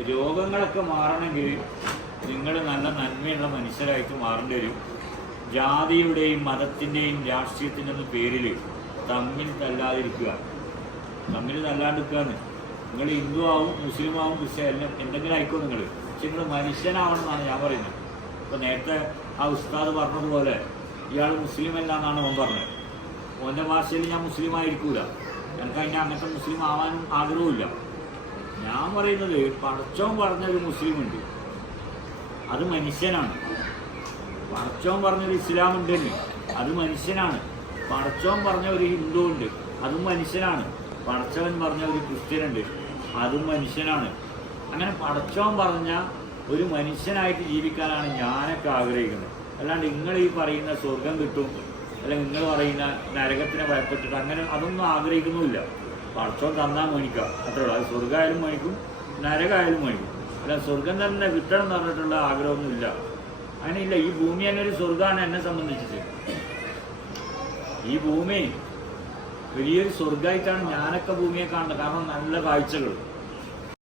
രോഗങ്ങളൊക്കെ മാറണമെങ്കിൽ നിങ്ങൾ നല്ല നന്മയുള്ള മനുഷ്യരായിട്ട് മാറേണ്ടി വരും. ജാതിയുടെയും മതത്തിന്റെയും രാഷ്ട്രീയത്തിന്റെയൊന്നും പേരിൽ തമ്മിൽ തല്ലാതിരിക്കുക. തമ്മിൽ തല്ലാണ്ടിരിക്കുകയാണ്. നിങ്ങൾ ഹിന്ദു ആവും മുസ്ലിം ആവും ക്രിസ്ത്യൻ എല്ലാം എന്തെങ്കിലും ആയിക്കോ നിങ്ങൾ. പക്ഷെ നിങ്ങൾ മനുഷ്യനാവണം എന്നാണ് ഞാൻ പറയുന്നത്. ഇപ്പോൾ നേരത്തെ ആ ഉസ്താദ് പറഞ്ഞതുപോലെ ഇയാൾ മുസ്ലിം അല്ല എന്നാണ് ഓൻ പറഞ്ഞത്. ഓന്റെ ഭാഷയിൽ ഞാൻ മുസ്ലിം ആയിരിക്കൂല. എനിക്ക് അതിന്റെ അങ്ങനത്തെ മുസ്ലിം ആവാനും ആഗ്രഹമില്ല ഞാൻ പറയുന്നത് പടച്ചോൻ പറഞ്ഞൊരു മുസ്ലിം ഉണ്ട് അത് മനുഷ്യനാണ്. പടച്ചോൻ പറഞ്ഞൊരു ഇസ്ലാം ഉണ്ട് അത് മനുഷ്യനാണ്. പടച്ചോൻ പറഞ്ഞ ഒരു ഹിന്ദു ഉണ്ട് അതും മനുഷ്യനാണ്. പടച്ചവൻ പറഞ്ഞ ഒരു ക്രിസ്ത്യൻ ഉണ്ട് അതും മനുഷ്യനാണ്. അങ്ങനെ പടച്ചോൻ പറഞ്ഞ ഒരു മനുഷ്യനായിട്ട് ജീവിക്കാനാണ് ഞാനൊക്കെ ആഗ്രഹിക്കുന്നത്. അല്ലാണ്ട് നിങ്ങൾ ഈ പറയുന്ന സ്വർഗം കിട്ടും അല്ലെങ്കിൽ നിങ്ങൾ പറയുന്ന നരകത്തിനെ ഭയപ്പെട്ടിട്ട് അങ്ങനെ അതൊന്നും ആഗ്രഹിക്കുന്നുമില്ല. പടച്ചോൻ തന്നാൽ മേടിക്കുക. അത്രേ ഉള്ളൂ. അത് സ്വർഗമായാലും മേടിക്കും നരകമായാലും മേടിക്കും. അല്ല സ്വർഗം തന്നെ കിട്ടണം എന്ന് പറഞ്ഞിട്ടുള്ള ആഗ്രഹമൊന്നുമില്ല അങ്ങനെയില്ല. ഈ ഭൂമി തന്നെ ഒരു സ്വർഗമാണ് എന്നെ സംബന്ധിച്ചിട്ട്. ഈ ഭൂമി വലിയൊരു സ്വർഗമായിട്ടാണ് ഞാനൊക്കെ ഭൂമിയെ കാണുന്നത്. കാരണം നല്ല കാഴ്ചകൾ.